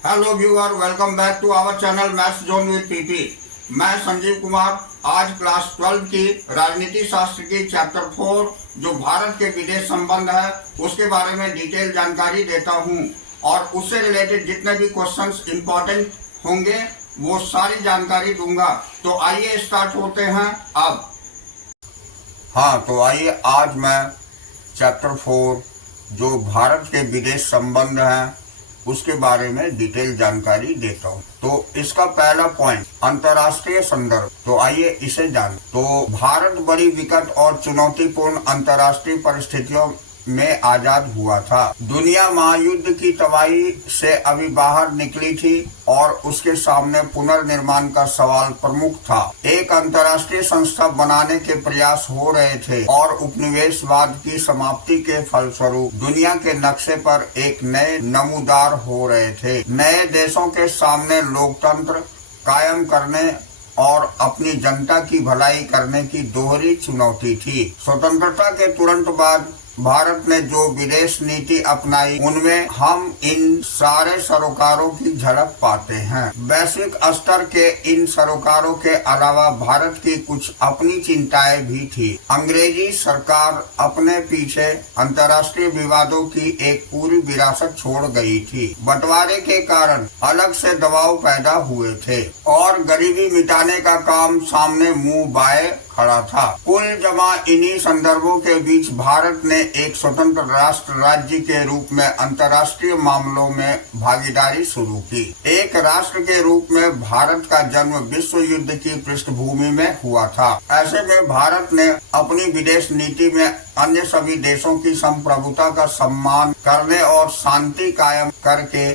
Hello viewer, welcome back to our channel maths zone with PP. मैं संजीव कुमार आज class 12 की राजनीति शास्त्र की चैप्टर 4 जो भारत के विदेश संबंध है उसके बारे में डिटेल जानकारी देता हूं और उससे रिलेटेड जितने भी क्वेश्चंस इंपॉर्टेंट होंगे वो सारी जानकारी दूंगा। तो आइए स्टार्ट होते हैं अब। तो आइए आज मैं चैप्टर 4 जो भारत के विदेश संबंध हैं उसके बारे में डिटेल जानकारी देता हूँ। तो इसका पहला पॉइंट अंतर्राष्ट्रीय संदर्भ। तो आइए इसे जान। तो भारत बड़ी विकट और चुनौतीपूर्ण अंतर्राष्ट्रीय परिस्थितियों में आजाद हुआ था। दुनिया महायुद्ध की तबाही से अभी बाहर निकली थी और उसके सामने पुनर्निर्माण का सवाल प्रमुख था। एक अंतर्राष्ट्रीय संस्था बनाने के प्रयास हो रहे थे और उपनिवेशवाद की समाप्ति के फलस्वरूप दुनिया के नक्शे पर एक नए नमूदार हो रहे थे। नए देशों के सामने लोकतंत्र कायम करने और अपनी जनता की भलाई करने की दोहरी चुनौती थी। स्वतंत्रता के तुरंत बाद भारत ने जो विदेश नीति अपनाई उनमें हम इन सारे सरोकारों की झलक पाते हैं। वैश्विक स्तर के इन सरोकारों के अलावा भारत की कुछ अपनी चिंताएं भी थी। अंग्रेजी सरकार अपने पीछे अंतर्राष्ट्रीय विवादों की एक पूरी विरासत छोड़ गई थी। बंटवारे के कारण अलग से दबाव पैदा हुए थे और गरीबी मिटाने का काम सामने मुंह बाए खड़ा था। कुल जमा इन्हीं संदर्भों के बीच भारत ने एक स्वतंत्र राष्ट्र राज्य के रूप में अंतर्राष्ट्रीय मामलों में भागीदारी शुरू की। एक राष्ट्र के रूप में भारत का जन्म विश्व युद्ध की पृष्ठभूमि में हुआ था। ऐसे में भारत ने अपनी विदेश नीति में अन्य सभी देशों की संप्रभुता का सम्मान करने और शांति कायम करके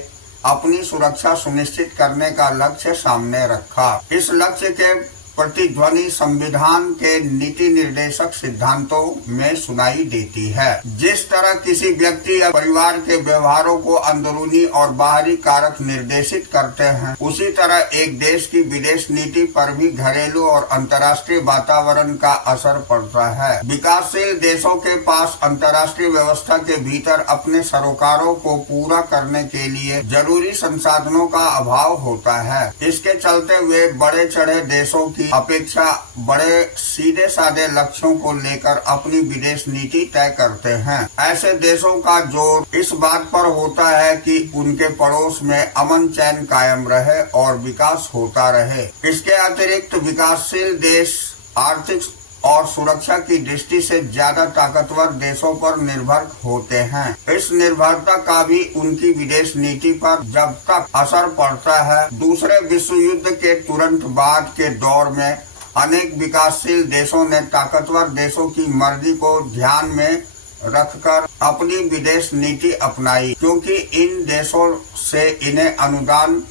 अपनी सुरक्षा सुनिश्चित करने का लक्ष्य सामने रखा। इस लक्ष्य के प्रतिध्वनि संविधान के नीति निर्देशक सिद्धांतों में सुनाई देती है। जिस तरह किसी व्यक्ति या परिवार के व्यवहारों को अंदरूनी और बाहरी कारक निर्देशित करते हैं, उसी तरह एक देश की विदेश नीति पर भी घरेलू और अंतर्राष्ट्रीय वातावरण का असर पड़ता है। विकासशील देशों के पास अंतर्राष्ट्रीय व्यवस्था के भीतर अपने सरोकारों को पूरा करने के लिए जरूरी संसाधनों का अभाव होता है। इसके चलते वे बढ़े चढ़े देशों की अपेक्षा बड़े सीधे साधे लक्ष्यों को लेकर अपनी विदेश नीति तय करते हैं। ऐसे देशों का जोर इस बात पर होता है कि उनके पड़ोस में अमन चैन कायम रहे और विकास होता रहे। इसके अतिरिक्त विकासशील देश आर्थिक और सुरक्षा की दृष्टि से ज्यादा ताकतवर देशों पर निर्भर होते हैं। इस निर्भरता का भी उनकी विदेश नीति पर जब तक असर पड़ता है। दूसरे विश्व युद्ध के तुरंत बाद के दौर में अनेक विकासशील देशों ने ताकतवर देशों की मर्जी को ध्यान में रखकर अपनी विदेश नीति अपनाई, क्योंकि इन देशों से इन्हें अनुदान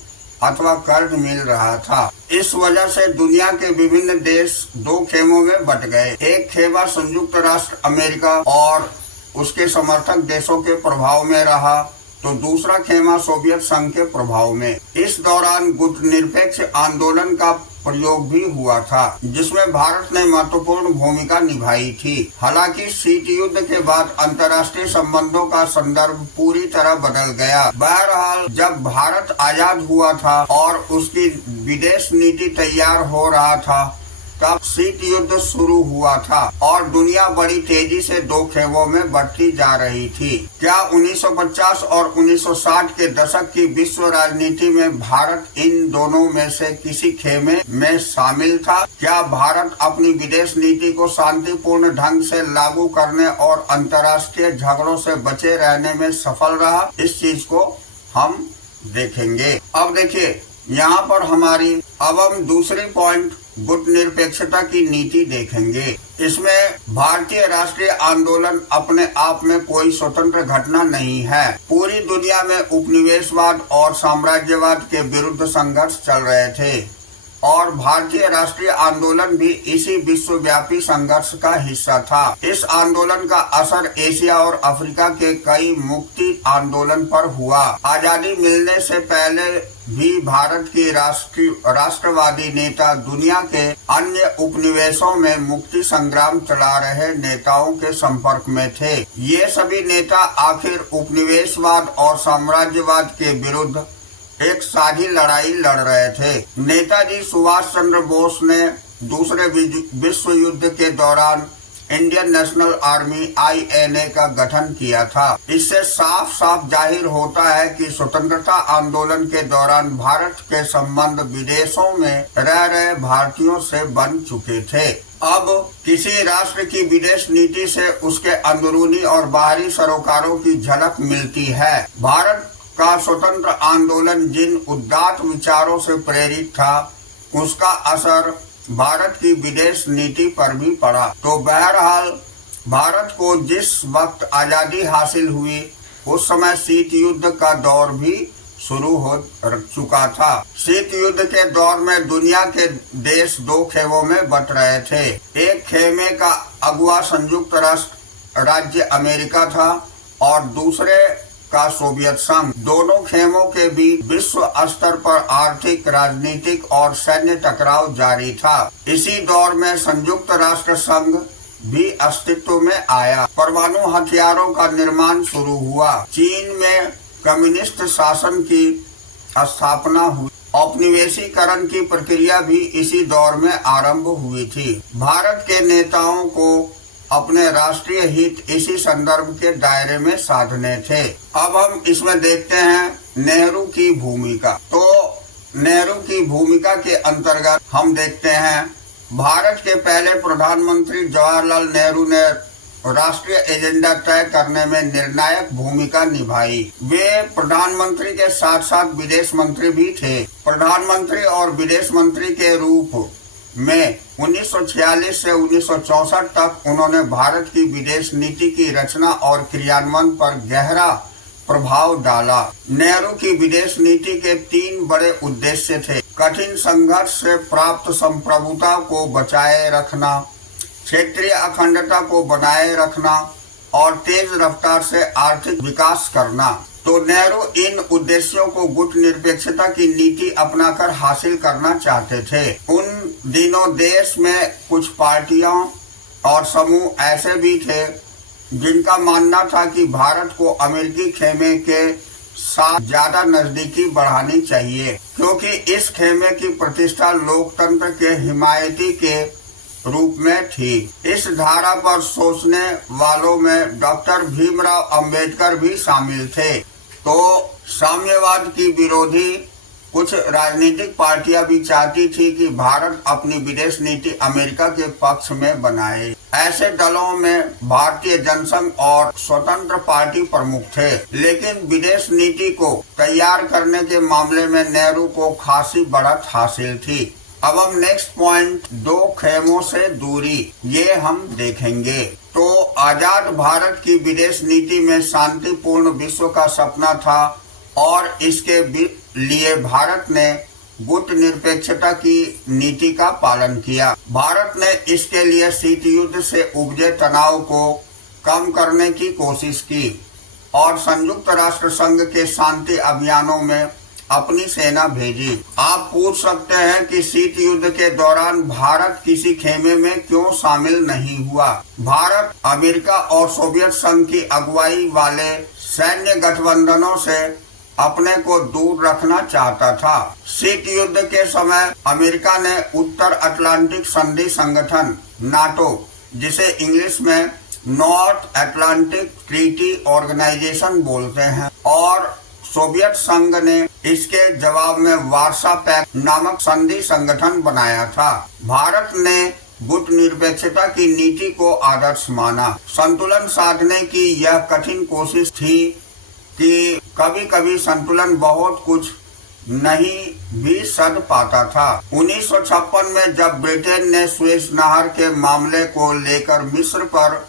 अथवा कर्ज मिल रहा था। इस वजह से दुनिया के विभिन्न देश दो खेमों में बट गए। एक खेमा संयुक्त राष्ट्र अमेरिका और उसके समर्थक देशों के प्रभाव में रहा, तो दूसरा खेमा सोवियत संघ के प्रभाव में। इस दौरान गुटनिरपेक्ष आंदोलन का प्रयोग भी हुआ था, जिसमें भारत ने महत्वपूर्ण भूमिका निभाई थी। हालांकि शीत युद्ध के बाद अंतर्राष्ट्रीय संबंधों का संदर्भ पूरी तरह बदल गया। बहरहाल जब भारत आजाद हुआ था और उसकी विदेश नीति तैयार हो रहा था, तब शीत युद्ध शुरू हुआ था और दुनिया बड़ी तेजी से दो खेमों में बढ़ती जा रही थी। क्या 1950 और 1960 के दशक की विश्व राजनीति में भारत इन दोनों में से किसी खेमे में शामिल था? क्या भारत अपनी विदेश नीति को शांतिपूर्ण ढंग से लागू करने और अंतर्राष्ट्रीय झगड़ों से बचे रहने में सफल रहा? इस चीज को हम देखेंगे। अब देखिए यहाँ पर अब हम दूसरे पॉइंट गुटनिरपेक्षता की नीति देखेंगे। इसमें भारतीय राष्ट्रीय आंदोलन अपने आप में कोई स्वतंत्र घटना नहीं है। पूरी दुनिया में उपनिवेशवाद और साम्राज्यवाद के विरुद्ध संघर्ष चल रहे थे। और भारतीय राष्ट्रीय आंदोलन भी इसी विश्वव्यापी संघर्ष का हिस्सा था। इस आंदोलन का असर एशिया और अफ्रीका के कई मुक्ति आंदोलन पर हुआ। आजादी मिलने से पहले भी भारत के राष्ट्रवादी नेता दुनिया के अन्य उपनिवेशों में मुक्ति संग्राम चला रहे नेताओं के संपर्क में थे। ये सभी नेता आखिर उपनिवेशवाद और साम्राज्यवाद के विरुद्ध एक साझी लड़ाई लड़ रहे थे। नेताजी सुभाष चंद्र बोस ने दूसरे विश्व युद्ध के दौरान इंडियन नेशनल आर्मी INA का गठन किया था। इससे साफ साफ जाहिर होता है कि स्वतंत्रता आंदोलन के दौरान भारत के संबंध विदेशों में रह रहे भारतीयों से बन चुके थे। अब किसी राष्ट्र की विदेश नीति से उसके अंदरूनी और बाहरी सरोकारों की झलक मिलती है। भारत का स्वतंत्र आंदोलन जिन उदात्त विचारों से प्रेरित था, उसका असर भारत की विदेश नीति पर भी पड़ा। तो बहरहाल भारत को जिस वक्त आजादी हासिल हुई, उस समय शीत युद्ध का दौर भी शुरू हो चुका था। शीत युद्ध के दौर में दुनिया के देश दो खेमों में बंट रहे थे। एक खेमे का अगुवा संयुक्त राष्ट्र राज्य अमेरिका था और दूसरे का सोवियत संघ। दोनों खेमों के बीच विश्व स्तर पर आर्थिक, राजनीतिक और सैन्य टकराव जारी था। इसी दौर में संयुक्त राष्ट्र संघ भी अस्तित्व में आया। परमाणु हथियारों का निर्माण शुरू हुआ। चीन में कम्युनिस्ट शासन की स्थापना हुई। औपनिवेशीकरण की प्रक्रिया भी इसी दौर में आरंभ हुई थी। भारत के नेताओं को अपने राष्ट्रीय हित इसी संदर्भ के दायरे में साधने थे। अब हम इसमें देखते हैं नेहरू की भूमिका। तो नेहरू की भूमिका के अंतर्गत हम देखते हैं भारत के पहले प्रधानमंत्री जवाहरलाल नेहरू ने राष्ट्रीय एजेंडा तय करने में निर्णायक भूमिका निभाई। वे प्रधानमंत्री के साथ साथ विदेश मंत्री भी थे। प्रधानमंत्री और विदेश मंत्री के रूप में 1946 से 1964 तक उन्होंने भारत की विदेश नीति की रचना और क्रियान्वयन पर गहरा प्रभाव डाला। नेहरू की विदेश नीति के 3 बड़े उद्देश्य थे: कठिन संघर्ष से प्राप्त संप्रभुता को बचाए रखना, क्षेत्रीय अखंडता को बनाए रखना और तेज रफ्तार से आर्थिक विकास करना। तो नेहरू इन उद्देश्यों को गुट निरपेक्षता की नीति अपनाकर हासिल करना चाहते थे। उन दिनों देश में कुछ पार्टियां और समूह ऐसे भी थे जिनका मानना था कि भारत को अमेरिकी खेमे के साथ ज्यादा नजदीकी बढ़ानी चाहिए, क्योंकि इस खेमे की प्रतिष्ठा लोकतंत्र के हिमायती के रूप में थी। इस धारा पर सोचने वालों में डॉक्टर भीमराव अंबेडकर भी शामिल थे। तो साम्यवाद की विरोधी कुछ राजनीतिक पार्टियां भी चाहती थी कि भारत अपनी विदेश नीति अमेरिका के पक्ष में बनाए। ऐसे दलों में भारतीय जनसंघ और स्वतंत्र पार्टी प्रमुख थे। लेकिन विदेश नीति को तैयार करने के मामले में नेहरू को खासी बढ़त हासिल थी। अब हम नेक्स्ट पॉइंट, 2 खेमों से दूरी, ये हम देखेंगे। तो आजाद भारत की विदेश नीति में शांतिपूर्ण विश्व का सपना था और इसके लिए भारत ने गुट निरपेक्षता की नीति का पालन किया। भारत ने इसके लिए शीत युद्ध से उपजे तनाव को कम करने की कोशिश की और संयुक्त राष्ट्र संघ के शांति अभियानों में अपनी सेना भेजी। आप पूछ सकते हैं कि शीत युद्ध के दौरान भारत किसी खेमे में क्यों शामिल नहीं हुआ। भारत अमेरिका और सोवियत संघ की अगुवाई वाले सैन्य गठबंधनों से अपने को दूर रखना चाहता था। शीत युद्ध के समय अमेरिका ने उत्तर अटलांटिक संधि संगठन नाटो, जिसे इंग्लिश में नॉर्थ अटलांटिक ट्रीटी ऑर्गेनाइजेशन बोलते हैं, और सोवियत संघ ने इसके जवाब में वार्सा पैक्ट नामक संधि संगठन बनाया था। भारत ने गुट निरपेक्षता की नीति को आदर्श माना। संतुलन साधने की यह कठिन कोशिश थी कि कभी कभी संतुलन बहुत कुछ नहीं भी सध पाता था। 1956 में जब ब्रिटेन ने सुएज नहर के मामले को लेकर मिस्र पर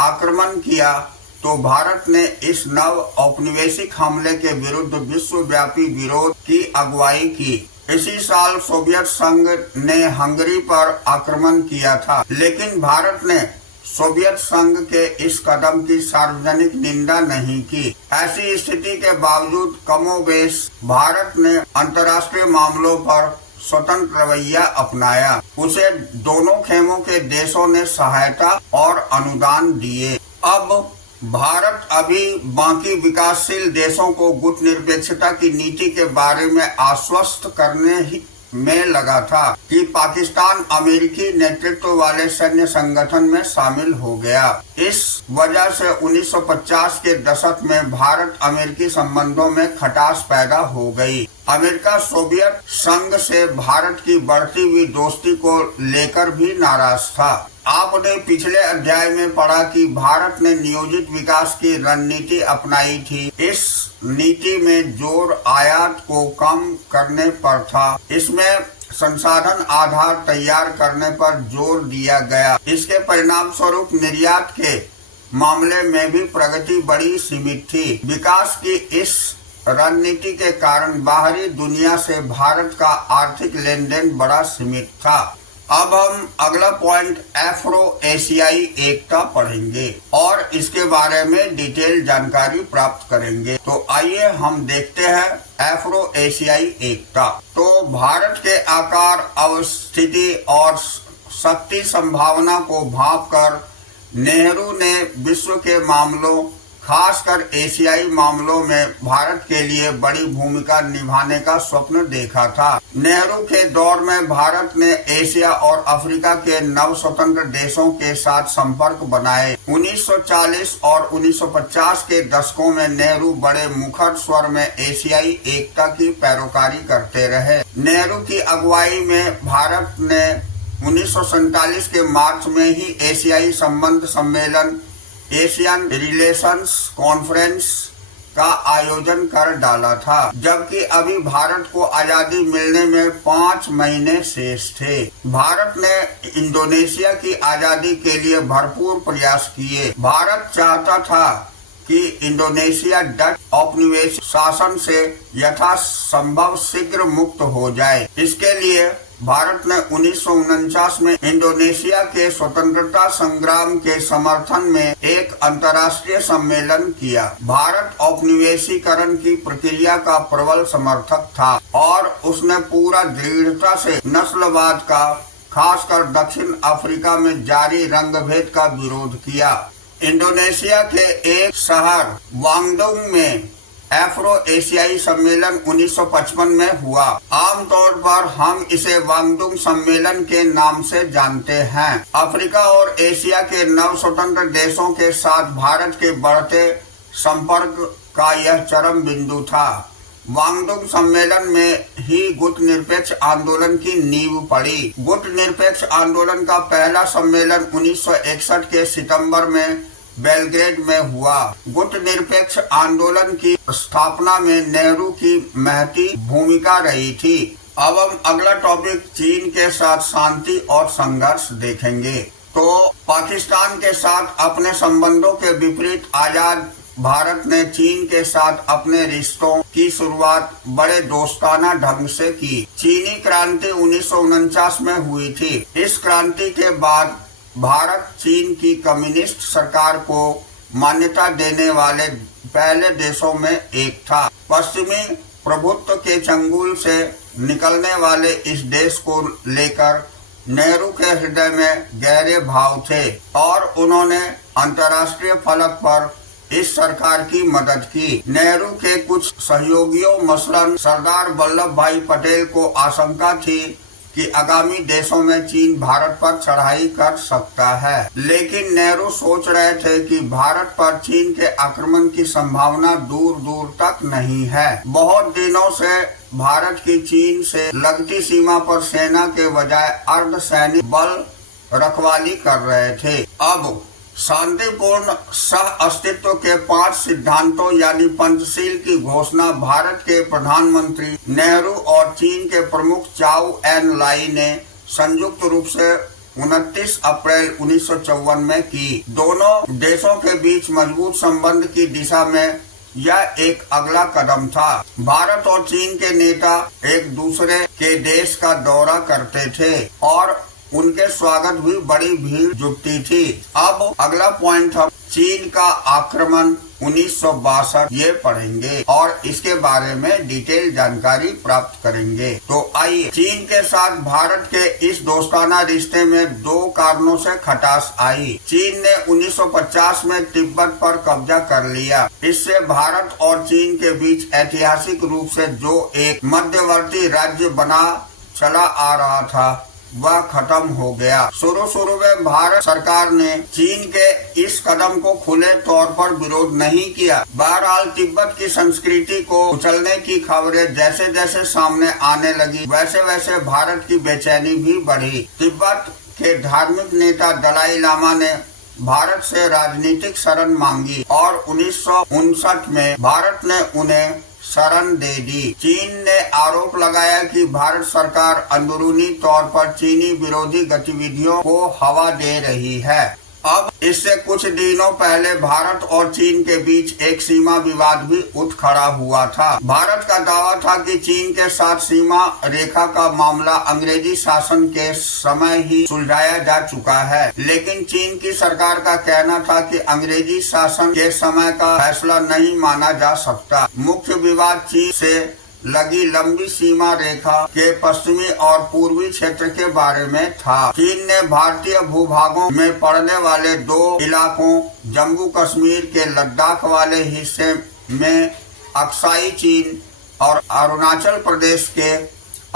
आक्रमण किया, तो भारत ने इस नव औपनिवेशिक हमले के विरुद्ध विश्वव्यापी विरोध की अगुवाई की। इसी साल सोवियत संघ ने हंगरी पर आक्रमण किया था, लेकिन भारत ने सोवियत संघ के इस कदम की सार्वजनिक निंदा नहीं की। ऐसी स्थिति के बावजूद कमोबेश भारत ने अंतर्राष्ट्रीय मामलों पर स्वतंत्र रवैया अपनाया। उसे दोनों खेमों के देशों ने सहायता और अनुदान दिए। अब भारत अभी बाकी विकासशील देशों को गुट निरपेक्षता की नीति के बारे में आश्वस्त करने ही में लगा था कि पाकिस्तान अमेरिकी नेतृत्व वाले सैन्य संगठन में शामिल हो गया। इस वजह से 1950 के दशक में भारत अमेरिकी संबंधों में खटास पैदा हो गई। अमेरिका सोवियत संघ से भारत की बढ़ती हुई दोस्ती को लेकर भी नाराज था। आपने पिछले अध्याय में पढ़ा कि भारत ने नियोजित विकास की रणनीति अपनाई थी। इस नीति में जोर आयात को कम करने पर था। इसमें संसाधन आधार तैयार करने पर जोर दिया गया। इसके परिणाम स्वरूप निर्यात के मामले में भी प्रगति बड़ी सीमित थी। विकास की इस रणनीति के कारण बाहरी दुनिया से भारत का आर्थिक लेन देन बड़ा सीमित था। अब हम अगला पॉइंट एफ्रो एशियाई एकता पढ़ेंगे और इसके बारे में डिटेल जानकारी प्राप्त करेंगे। तो आइए हम देखते हैं एफ्रो एशियाई एकता। तो भारत के आकार, अवस्थिति और शक्ति संभावना को भांपकर नेहरू ने विश्व के मामलों, खासकर एशियाई मामलों में भारत के लिए बड़ी भूमिका निभाने का स्वप्न देखा था। नेहरू के दौर में भारत ने एशिया और अफ्रीका के नव स्वतंत्र देशों के साथ संपर्क बनाए। 1940 और 1950 के दशकों में नेहरू बड़े मुखर स्वर में एशियाई एकता की पैरोकारी करते रहे। नेहरू की अगुवाई में भारत ने 1947 के मार्च में ही एशियाई संबंध सम्मेलन, एशियन रिलेशंस कॉन्फ्रेंस का आयोजन कर डाला था, जबकि अभी भारत को आजादी मिलने में 5 महीने शेष थे। भारत ने इंडोनेशिया की आजादी के लिए भरपूर प्रयास किए। भारत चाहता था कि इंडोनेशिया डच औपनिवेशिक शासन से यथासंभव शीघ्र मुक्त हो जाए। इसके लिए भारत ने 1949 में इंडोनेशिया के स्वतंत्रता संग्राम के समर्थन में एक अंतर्राष्ट्रीय सम्मेलन किया। भारत औपनिवेशीकरण की प्रक्रिया का प्रबल समर्थक था और उसने पूरा दृढ़ता से नस्लवाद का, खासकर दक्षिण अफ्रीका में जारी रंगभेद का विरोध किया। इंडोनेशिया के एक शहर वांगडुंग में एफ्रो एशियाई सम्मेलन 1955 में हुआ। आमतौर पर हम इसे वांगडुंग सम्मेलन के नाम से जानते हैं। अफ्रीका और एशिया के नव स्वतंत्र देशों के साथ भारत के बढ़ते संपर्क का यह चरम बिंदु था। वांगडुंग सम्मेलन में ही गुट निरपेक्ष आंदोलन की नींव पड़ी। गुट निरपेक्ष आंदोलन का पहला सम्मेलन 1961 के सितंबर में बेलग्रेड में हुआ। गुट निरपेक्ष आंदोलन की स्थापना में नेहरू की महती भूमिका रही थी। अब हम अगला टॉपिक चीन के साथ शांति और संघर्ष देखेंगे। तो पाकिस्तान के साथ अपने संबंधों के विपरीत आजाद भारत ने चीन के साथ अपने रिश्तों की शुरुआत बड़े दोस्ताना ढंग से की। चीनी क्रांति 1949 में हुई थी। इस क्रांति के बाद भारत चीन की कम्युनिस्ट सरकार को मान्यता देने वाले पहले देशों में एक था। पश्चिमी प्रभुत्व के चंगुल से निकलने वाले इस देश को लेकर नेहरू के हृदय में गहरे भाव थे और उन्होंने अंतर्राष्ट्रीय फलक पर इस सरकार की मदद की। नेहरू के कुछ सहयोगियों मसलन सरदार वल्लभ भाई पटेल को आशंका थी कि आगामी देशों में चीन भारत पर चढ़ाई कर सकता है, लेकिन नेहरू सोच रहे थे कि भारत पर चीन के आक्रमण की संभावना दूर दूर तक नहीं है। बहुत दिनों से भारत की चीन से लगती सीमा पर सेना के बजाय अर्धसैनिक बल रखवाली कर रहे थे। अब शांतिपूर्ण सह अस्तित्व के 5 सिद्धांतों यानी पंचशील की घोषणा भारत के प्रधानमंत्री नेहरू और चीन के प्रमुख चाउ एन लाई ने संयुक्त रूप से 29 अप्रैल 1954 में की। दोनों देशों के बीच मजबूत संबंध की दिशा में यह एक अगला कदम था। भारत और चीन के नेता एक दूसरे के देश का दौरा करते थे और उनके स्वागत भी बड़ी भीड़ जुटती थी। अब अगला पॉइंट हम चीन का आक्रमण 1962 ये पढ़ेंगे और इसके बारे में डिटेल जानकारी प्राप्त करेंगे। तो आइए, चीन के साथ भारत के इस दोस्ताना रिश्ते में दो कारणों से खटास आई। चीन ने 1950 में तिब्बत पर कब्जा कर लिया। इससे भारत और चीन के बीच ऐतिहासिक रूप से जो एक मध्यवर्ती राज्य बना चला आ रहा था वह खत्म हो गया। शुरू में भारत सरकार ने चीन के इस कदम को खुले तौर पर विरोध नहीं किया। बहरहाल तिब्बत की संस्कृति को कुचलने की खबरें जैसे जैसे सामने आने लगी, वैसे वैसे भारत की बेचैनी भी बढ़ी। तिब्बत के धार्मिक नेता दलाई लामा ने भारत से राजनीतिक शरण मांगी और 1959 में भारत ने उन्हें शरण दे दी। चीन ने आरोप लगाया कि भारत सरकार अंदरूनी तौर पर चीनी विरोधी गतिविधियों को हवा दे रही है। अब इससे कुछ दिनों पहले भारत और चीन के बीच एक सीमा विवाद भी उठ खड़ा हुआ था। भारत का दावा था कि चीन के साथ सीमा रेखा का मामला अंग्रेजी शासन के समय ही सुलझाया जा चुका है, लेकिन चीन की सरकार का कहना था कि अंग्रेजी शासन के समय का फैसला नहीं माना जा सकता। मुख्य विवाद चीन से लगी लंबी सीमा रेखा के पश्चिमी और पूर्वी क्षेत्र के बारे में था। चीन ने भारतीय भूभागों में पड़ने वाले दो इलाकों, जम्मू कश्मीर के लद्दाख वाले हिस्से में अक्साई चीन और अरुणाचल प्रदेश के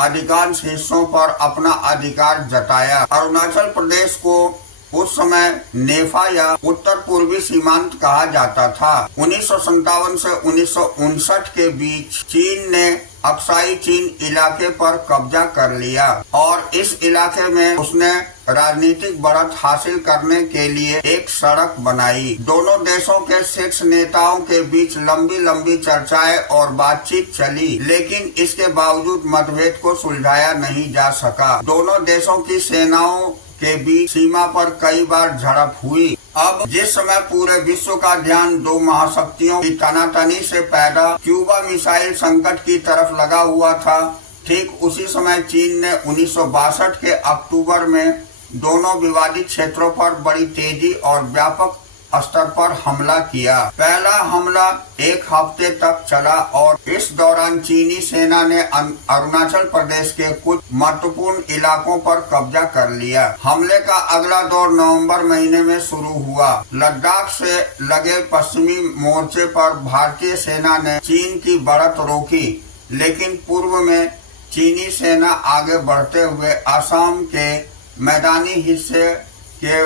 अधिकांश हिस्सों पर अपना अधिकार जताया। अरुणाचल प्रदेश को उस समय नेफा या उत्तर पूर्वी सीमांत कहा जाता था। 1957 से 1959 के बीच चीन ने अक्साई चीन इलाके पर कब्जा कर लिया और इस इलाके में उसने राजनीतिक बढ़त हासिल करने के लिए एक सड़क बनाई। दोनों देशों के शीर्ष नेताओं के बीच लंबी लंबी चर्चाएं और बातचीत चली, लेकिन इसके बावजूद मतभेद को सुलझाया नहीं जा सका। दोनों देशों की सेनाओं के बीच सीमा पर कई बार झड़प हुई। अब जिस समय पूरे विश्व का ध्यान दो महाशक्तियों की तनातनी से पैदा क्यूबा मिसाइल संकट की तरफ लगा हुआ था, ठीक उसी समय चीन ने 1962 के अक्टूबर में दोनों विवादित क्षेत्रों पर बड़ी तेजी और व्यापक स्तर पर हमला किया। पहला हमला एक हफ्ते तक चला और इस दौरान चीनी सेना ने अरुणाचल प्रदेश के कुछ महत्वपूर्ण इलाकों पर कब्जा कर लिया। हमले का अगला दौर नवंबर महीने में शुरू हुआ। लद्दाख से लगे पश्चिमी मोर्चे पर भारतीय सेना ने चीन की बढ़त रोकी, लेकिन पूर्व में चीनी सेना आगे बढ़ते हुए असम के मैदानी हिस्से के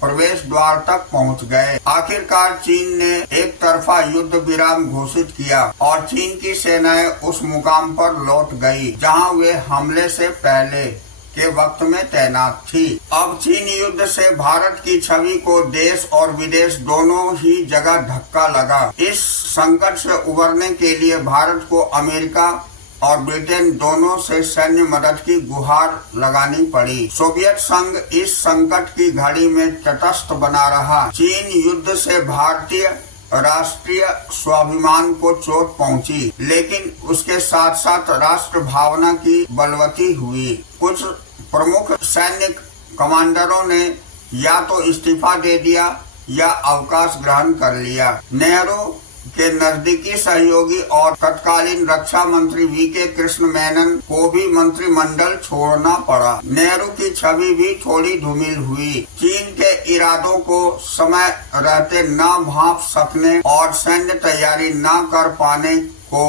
प्रवेश द्वार तक पहुंच गए। आखिरकार चीन ने एक तरफा युद्ध विराम घोषित किया और चीन की सेनाएं उस मुकाम पर लौट गई जहां वे हमले से पहले के वक्त में तैनात थी। अब चीन युद्ध से भारत की छवि को देश और विदेश दोनों ही जगह धक्का लगा। इस संकट से उबरने के लिए भारत को अमेरिका और ब्रिटेन दोनों से सैन्य मदद की गुहार लगानी पड़ी। सोवियत संघ इस संकट की घड़ी में तटस्थ बना रहा। चीन युद्ध से भारतीय राष्ट्रीय स्वाभिमान को चोट पहुंची, लेकिन उसके साथ साथ राष्ट्र भावना की बलवती हुई। कुछ प्रमुख सैन्य कमांडरों ने या तो इस्तीफा दे दिया या अवकाश ग्रहण कर लिया। नेहरू के नजदीकी सहयोगी और तत्कालीन रक्षा मंत्री वीके कृष्ण मेनन को भी मंत्रिमंडल छोड़ना पड़ा। नेहरू की छवि भी थोड़ी धूमिल हुई। चीन के इरादों को समय रहते न भांप सकने और सैन्य तैयारी न कर पाने को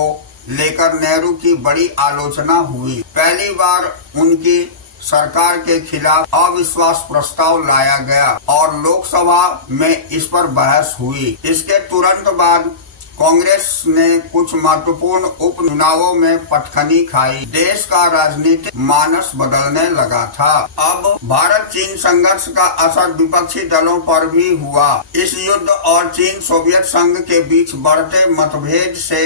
लेकर नेहरू की बड़ी आलोचना हुई। पहली बार उनकी सरकार के खिलाफ अविश्वास प्रस्ताव लाया गया और लोकसभा में इस पर बहस हुई। इसके तुरंत बाद कांग्रेस ने कुछ महत्वपूर्ण उपचुनावों में पटखनी खाई। देश का राजनीतिक मानस बदलने लगा था। अब भारत चीन संघर्ष का असर विपक्षी दलों पर भी हुआ। इस युद्ध और चीन सोवियत संघ के बीच बढ़ते मतभेद से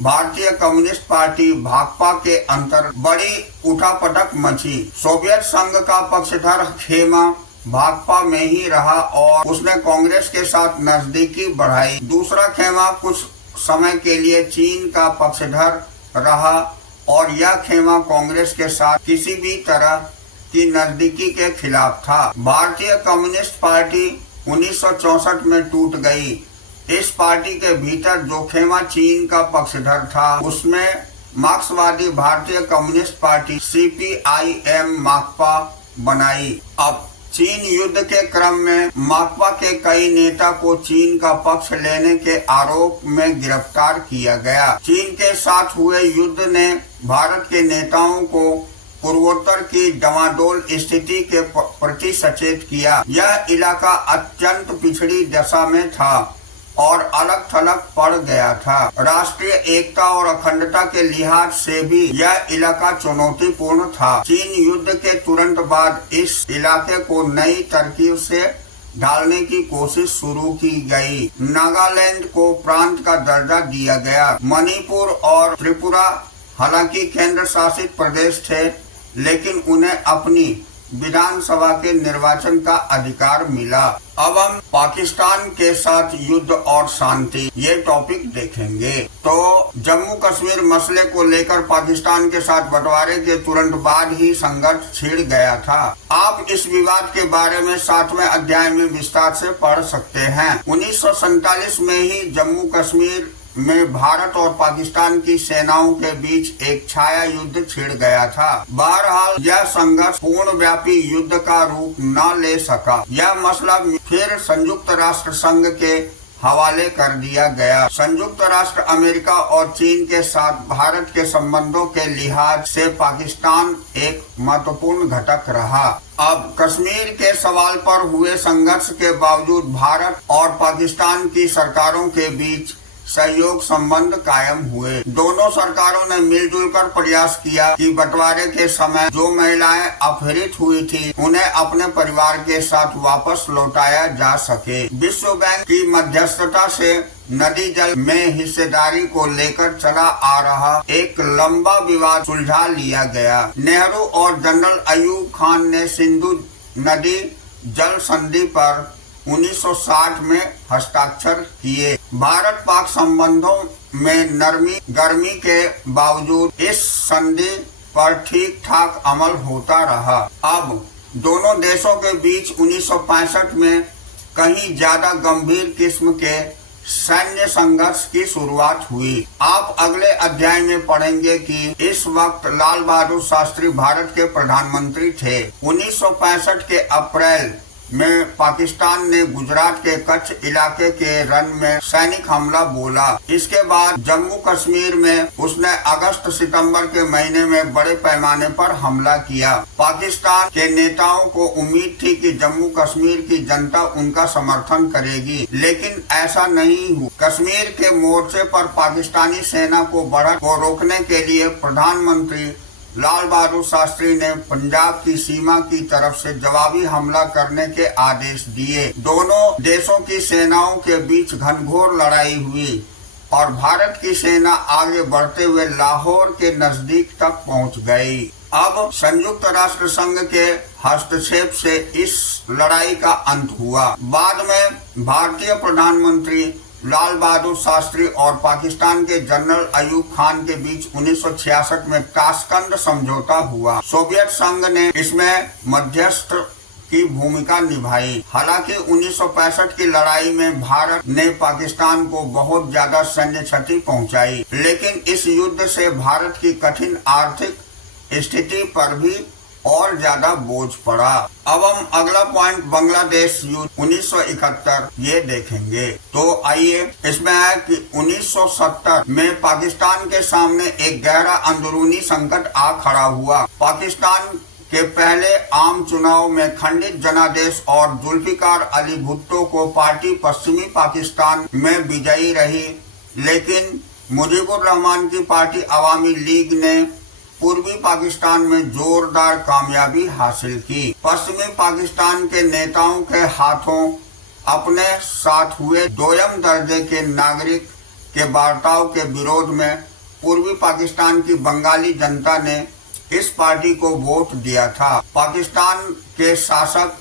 भारतीय कम्युनिस्ट पार्टी भाकपा के अंतर बड़ी उठापटक मची। सोवियत संघ का पक्षधर खेमा भाकपा में ही रहा और उसने कांग्रेस के साथ नजदीकी बढ़ाई। दूसरा खेमा कुछ समय के लिए चीन का पक्षधर रहा और यह खेमा कांग्रेस के साथ किसी भी तरह की नजदीकी के खिलाफ था। भारतीय कम्युनिस्ट पार्टी 1964 में टूट गई। इस पार्टी के भीतर जो खेमा चीन का पक्षधर था, उसमें मार्क्सवादी भारतीय कम्युनिस्ट पार्टी CPIM माकपा बनाई। अब चीन युद्ध के क्रम में माकपा के कई नेता को चीन का पक्ष लेने के आरोप में गिरफ्तार किया गया। चीन के साथ हुए युद्ध ने भारत के नेताओं को पूर्वोत्तर की डमाडोल स्थिति के प्रति सचेत किया। यह इलाका अत्यंत पिछड़ी दशा में था और अलग थलग पड़ गया था। राष्ट्रीय एकता और अखंडता के लिहाज से भी यह इलाका चुनौतीपूर्ण था। चीन युद्ध के तुरंत बाद इस इलाके को नई तरकीब से ढालने की कोशिश शुरू की गई। नागालैंड को प्रांत का दर्जा दिया गया। मणिपुर और त्रिपुरा हालांकि केंद्र शासित प्रदेश थे, लेकिन उन्हें अपनी विधानसभा के निर्वाचन का अधिकार मिला। अब हम पाकिस्तान के साथ युद्ध और शांति ये टॉपिक देखेंगे। तो जम्मू कश्मीर मसले को लेकर पाकिस्तान के साथ बंटवारे के तुरंत बाद ही संघर्ष छिड़ गया था। आप इस विवाद के बारे में 7वें अध्याय में विस्तार से पढ़ सकते हैं। 1947 में ही जम्मू कश्मीर में भारत और पाकिस्तान की सेनाओं के बीच एक छाया युद्ध छिड़ गया था। बहरहाल यह संघर्ष पूर्ण व्यापी युद्ध का रूप न ले सका। यह मसला फिर संयुक्त राष्ट्र संघ के हवाले कर दिया गया। संयुक्त राष्ट्र अमेरिका और चीन के साथ भारत के संबंधों के लिहाज से पाकिस्तान एक महत्वपूर्ण घटक रहा। अब कश्मीर के सवाल पर हुए संघर्ष के बावजूद भारत और पाकिस्तान की सरकारों के बीच सहयोग संबंध कायम हुए। दोनों सरकारों ने मिलजुल कर प्रयास किया कि बंटवारे के समय जो महिलाएं अपहरित हुई थी, उन्हें अपने परिवार के साथ वापस लौटाया जा सके। विश्व बैंक की मध्यस्थता से नदी जल में हिस्सेदारी को लेकर चला आ रहा एक लंबा विवाद सुलझा लिया गया। नेहरू और जनरल अयूब खान ने सिंधु नदी जल संधि पर 1960 में हस्ताक्षर किए। भारत पाक संबंधों में नरमी गर्मी के बावजूद इस संधि पर ठीक ठाक अमल होता रहा। अब दोनों देशों के बीच 1965 में कहीं ज्यादा गंभीर किस्म के सैन्य संघर्ष की शुरुआत हुई। आप अगले अध्याय में पढ़ेंगे कि इस वक्त लाल बहादुर शास्त्री भारत के प्रधानमंत्री थे। 1965 के अप्रैल में पाकिस्तान ने गुजरात के कच्छ इलाके के रन में सैनिक हमला बोला। इसके बाद जम्मू कश्मीर में उसने अगस्त सितंबर के महीने में बड़े पैमाने पर हमला किया। पाकिस्तान के नेताओं को उम्मीद थी कि जम्मू कश्मीर की जनता उनका समर्थन करेगी, लेकिन ऐसा नहीं हुआ। कश्मीर के मोर्चे पर पाकिस्तानी सेना को बढ़त को रोकने के लिए प्रधानमंत्री लाल बहादुर शास्त्री ने पंजाब की सीमा की तरफ से जवाबी हमला करने के आदेश दिए। दोनों देशों की सेनाओं के बीच घनघोर लड़ाई हुई और भारत की सेना आगे बढ़ते हुए लाहौर के नजदीक तक पहुंच गई। अब संयुक्त राष्ट्र संघ के हस्तक्षेप से इस लड़ाई का अंत हुआ। बाद में भारतीय प्रधानमंत्री लाल बहादुर शास्त्री और पाकिस्तान के जनरल अयूब खान के बीच 1966 में ताशकंद समझौता हुआ। सोवियत संघ ने इसमें मध्यस्थ की भूमिका निभाई। हालांकि 1965 की लड़ाई में भारत ने पाकिस्तान को बहुत ज्यादा सैन्य क्षति पहुंचाई, लेकिन इस युद्ध से भारत की कठिन आर्थिक स्थिति पर भी और ज्यादा बोझ पड़ा। अब हम अगला पॉइंट बांग्लादेश युद्ध 1971 ये देखेंगे। तो आइए, इसमें है कि 1970 में पाकिस्तान के सामने एक गहरा अंदरूनी संकट आ खड़ा हुआ। पाकिस्तान के पहले आम चुनाव में खंडित जनादेश और जुल्फिकार अली भुट्टो को पार्टी पश्चिमी पाकिस्तान में विजयी रही, लेकिन मुजीबुर रहमान की पार्टी अवामी लीग ने पूर्वी पाकिस्तान में जोरदार कामयाबी हासिल की। पश्चिमी पाकिस्तान के नेताओं के हाथों अपने साथ हुए दोयम दर्जे के नागरिक के बर्ताव के विरोध में पूर्वी पाकिस्तान की बंगाली जनता ने इस पार्टी को वोट दिया था। पाकिस्तान के शासक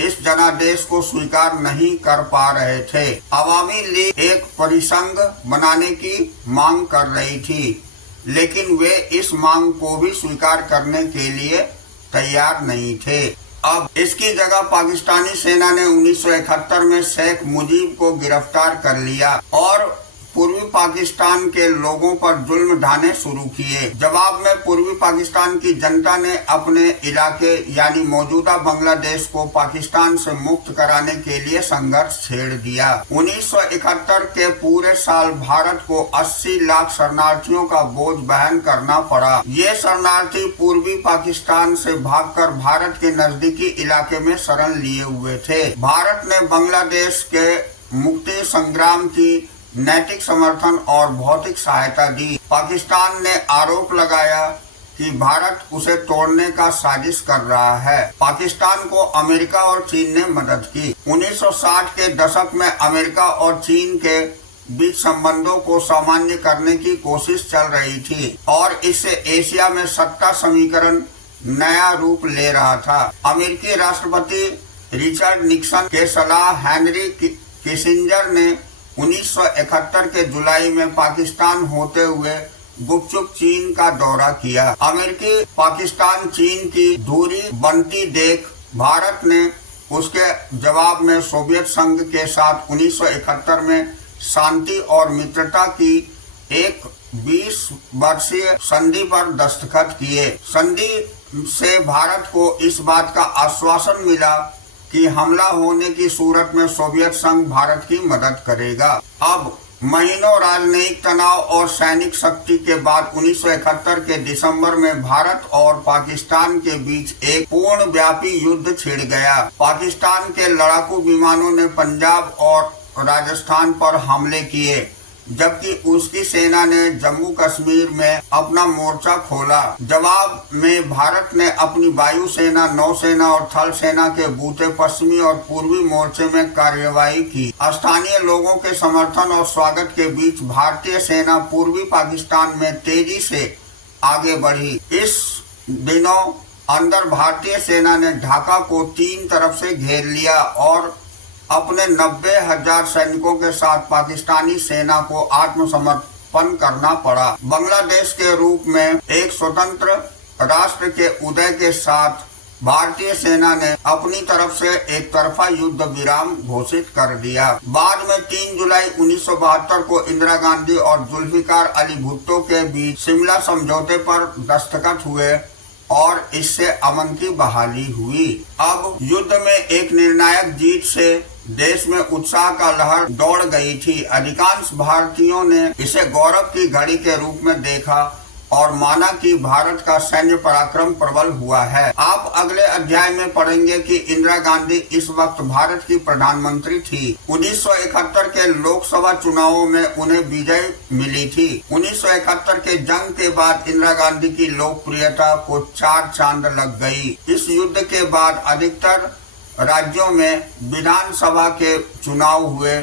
इस जनादेश को स्वीकार नहीं कर पा रहे थे। अवामी लीग एक परिसंघ बनाने की मांग कर रही थी, लेकिन वे इस मांग को भी स्वीकार करने के लिए तैयार नहीं थे। अब इसकी जगह पाकिस्तानी सेना ने 1971 में शेख मुजीब को गिरफ्तार कर लिया और पूर्वी पाकिस्तान के लोगों पर जुल्म ढाने शुरू किए। जवाब में पूर्वी पाकिस्तान की जनता ने अपने इलाके यानी मौजूदा बांग्लादेश को पाकिस्तान से मुक्त कराने के लिए संघर्ष छेड़ दिया। 1971 के पूरे साल भारत को 80 लाख शरणार्थियों का बोझ वहन करना पड़ा। ये शरणार्थी पूर्वी पाकिस्तान से भागकर भारत के नजदीकी इलाके में शरण लिए हुए थे। भारत ने बांग्लादेश के मुक्ति संग्राम की नैतिक समर्थन और भौतिक सहायता दी। पाकिस्तान ने आरोप लगाया कि भारत उसे तोड़ने का साजिश कर रहा है। पाकिस्तान को अमेरिका और चीन ने मदद की। 1960 के दशक में अमेरिका और चीन के बीच संबंधों को सामान्य करने की कोशिश चल रही थी और इससे एशिया में सत्ता समीकरण नया रूप ले रहा था। अमेरिकी राष्ट्रपति रिचर्ड निक्सन के सलाह हेनरी किसिंजर ने 1971 के जुलाई में पाकिस्तान होते हुए गुपचुप चीन का दौरा किया। अमेरिकी पाकिस्तान चीन की दूरी बनती देख भारत ने उसके जवाब में सोवियत संघ के साथ 1971 में शांति और मित्रता की एक 20 वर्षीय संधि पर दस्तखत किए। संधि से भारत को इस बात का आश्वासन मिला कि हमला होने की सूरत में सोवियत संघ भारत की मदद करेगा। अब महीनों राजनयिक तनाव और सैनिक शक्ति के बाद 1971 के दिसंबर में भारत और पाकिस्तान के बीच एक पूर्ण व्यापी युद्ध छिड़ गया। पाकिस्तान के लड़ाकू विमानों ने पंजाब और राजस्थान पर हमले किए, जबकि उसकी सेना ने जम्मू कश्मीर में अपना मोर्चा खोला। जवाब में भारत ने अपनी वायुसेना, नौसेना और थल सेना के बूते पश्चिमी और पूर्वी मोर्चे में कार्यवाही की। स्थानीय लोगों के समर्थन और स्वागत के बीच भारतीय सेना पूर्वी पाकिस्तान में तेजी से आगे बढ़ी। इस दिनों अंदर भारतीय सेना ने ढाका को 3 तरफ से घेर लिया और अपने 90,000 सैनिकों के साथ पाकिस्तानी सेना को आत्मसमर्पण करना पड़ा। बांग्लादेश के रूप में एक स्वतंत्र राष्ट्र के उदय के साथ भारतीय सेना ने अपनी तरफ से एक तरफा युद्ध विराम घोषित कर दिया। बाद में 3 जुलाई 1972 को इंदिरा गांधी और जुल्फिकार अली भुट्टो के बीच शिमला समझौते पर दस्तखत हुए और इससे अमन की बहाली हुई। अब युद्ध में एक निर्णायक जीत से देश में उत्साह का लहर दौड़ गई थी। अधिकांश भारतीयों ने इसे गौरव की घड़ी के रूप में देखा और माना कि भारत का सैन्य पराक्रम प्रबल हुआ है। आप अगले अध्याय में पढ़ेंगे कि इंदिरा गांधी इस वक्त भारत की प्रधानमंत्री थी। 1971 के लोकसभा चुनावों में उन्हें विजय मिली थी। 1971 के जंग के बाद इंदिरा गांधी की लोकप्रियता को 4 चांद लग गई। इस युद्ध के बाद अधिकतर राज्यों में विधानसभा के चुनाव हुए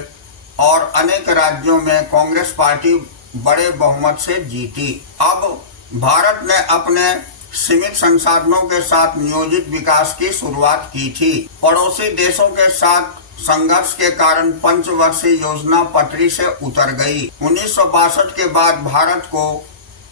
और अनेक राज्यों में कांग्रेस पार्टी बड़े बहुमत से जीती। अब भारत ने अपने सीमित संसाधनों के साथ नियोजित विकास की शुरुआत की थी। पड़ोसी देशों के साथ संघर्ष के कारण पंचवर्षीय योजना पटरी से उतर गई। 1962 के बाद भारत को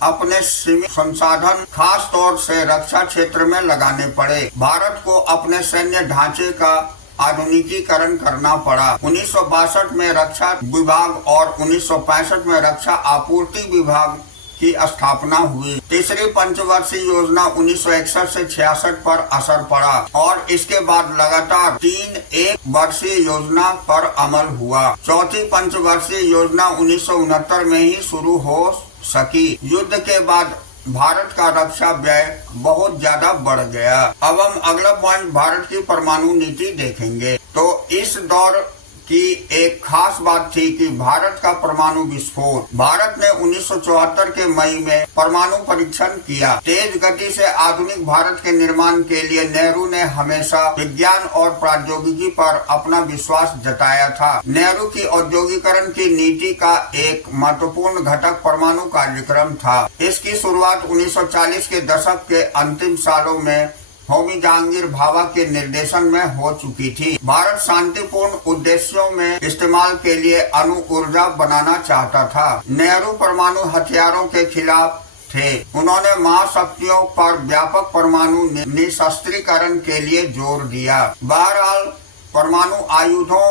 अपने सीमित संसाधन खास तौर से रक्षा क्षेत्र में लगाने पड़े। भारत को अपने सैन्य ढांचे का आधुनिकीकरण करना पड़ा। 1962 में रक्षा विभाग और 1965 में रक्षा आपूर्ति विभाग की स्थापना हुई। तीसरी पंचवर्षीय योजना 1961 से 66 पर असर पड़ा और इसके बाद लगातार 3 एक वर्षीय योजना पर अमल हुआ। चौथी पंचवर्षीय योजना 1969 में ही शुरू हो सकी। युद्ध के बाद भारत का रक्षा व्यय बहुत ज्यादा बढ़ गया। अब हम अगला पॉइंट भारत की परमाणु नीति देखेंगे। तो इस दौर की एक खास बात थी कि भारत का परमाणु विस्फोट। भारत ने 1974 के मई में परमाणु परीक्षण किया। तेज गति से आधुनिक भारत के निर्माण के लिए नेहरू ने हमेशा विज्ञान और प्रौद्योगिकी पर अपना विश्वास जताया था। नेहरू की औद्योगिकरण की नीति का एक महत्वपूर्ण घटक परमाणु कार्यक्रम था। इसकी शुरुआत 1940 के दशक के अंतिम सालों में होमी जहांगीर भाभा के निर्देशन में हो चुकी थी। भारत शांतिपूर्ण उद्देश्यों में इस्तेमाल के लिए अणु ऊर्जा बनाना चाहता था। नेहरू परमाणु हथियारों के खिलाफ थे। उन्होंने महाशक्तियों पर व्यापक परमाणु निशस्त्रीकरण के लिए जोर दिया। बहरहाल परमाणु आयुधों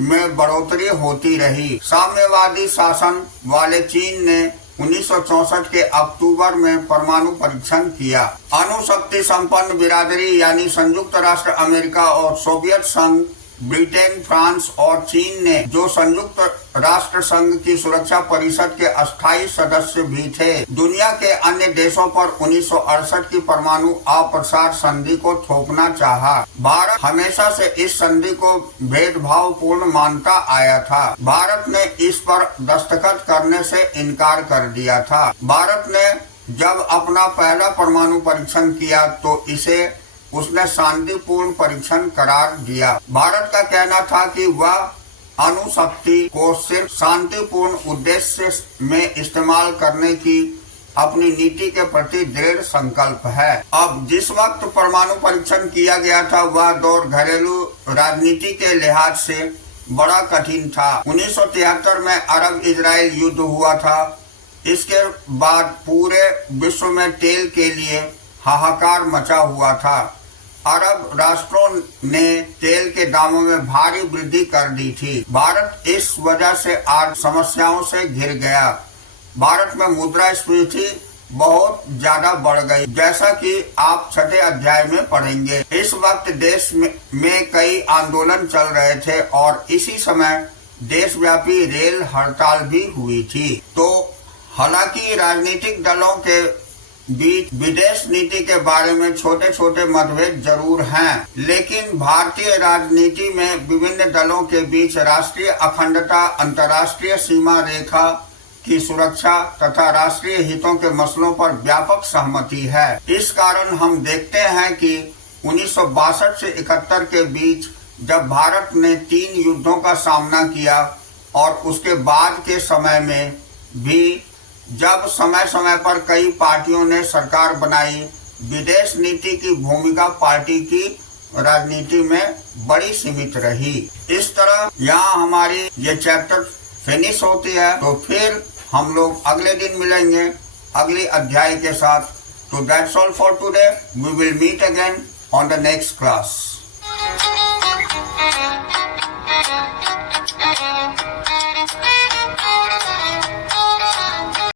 में बढ़ोतरी होती रही। साम्यवादी शासन वाले चीन ने 1964 के अक्टूबर में परमाणु परीक्षण किया। अणु शक्ति संपन्न बिरादरी यानी संयुक्त राष्ट्र अमेरिका और सोवियत संघ, ब्रिटेन, फ्रांस और चीन ने, जो संयुक्त राष्ट्र संघ की सुरक्षा परिषद के अस्थायी सदस्य भी थे, दुनिया के अन्य देशों पर 1968 की परमाणु अप्रसार संधि को थोपना चाहा। भारत हमेशा से इस संधि को भेदभावपूर्ण मानता आया था। भारत ने इस पर दस्तखत करने से इनकार कर दिया था। भारत ने जब अपना पहला परमाणु परीक्षण किया तो इसे उसने शांतिपूर्ण परीक्षण करार दिया। भारत का कहना था कि वह अणु शक्ति को सिर्फ शांतिपूर्ण उद्देश्य में इस्तेमाल करने की अपनी नीति के प्रति दृढ़ संकल्प है। अब जिस वक्त परमाणु परीक्षण किया गया था वह दौर घरेलू राजनीति के लिहाज से बड़ा कठिन था। 1973 में अरब इजराइल युद्ध हुआ था। इसके बाद पूरे विश्व में तेल के लिए हाहाकार मचा हुआ था। अरब राष्ट्रों ने तेल के दामों में भारी वृद्धि कर दी थी। भारत इस वजह से आर्थिक समस्याओं से घिर गया। भारत में मुद्रास्फीति बहुत ज्यादा बढ़ गई, जैसा कि आप 6 अध्याय में पढ़ेंगे। इस वक्त देश में कई आंदोलन चल रहे थे और इसी समय देशव्यापी रेल हड़ताल भी हुई थी। तो हालांकि राजनीतिक दलों के बीच विदेश नीति के बारे में छोटे छोटे मतभेद जरूर हैं, लेकिन भारतीय राजनीति में विभिन्न दलों के बीच राष्ट्रीय अखंडता, अंतर्राष्ट्रीय सीमा रेखा की सुरक्षा तथा राष्ट्रीय हितों के मसलों पर व्यापक सहमति है। इस कारण हम देखते हैं कि 1962 से 71 के बीच जब भारत ने 3 युद्धों का सामना किया और उसके बाद के समय में भी जब समय समय पर कई पार्टियों ने सरकार बनाई, विदेश नीति की भूमिका पार्टी की राजनीति में बड़ी सीमित रही। इस तरह यहाँ हमारी ये चैप्टर फिनिश होती है। तो फिर हम लोग अगले दिन मिलेंगे अगली अध्याय के साथ। तो that's all for today. We will meet again on the next class.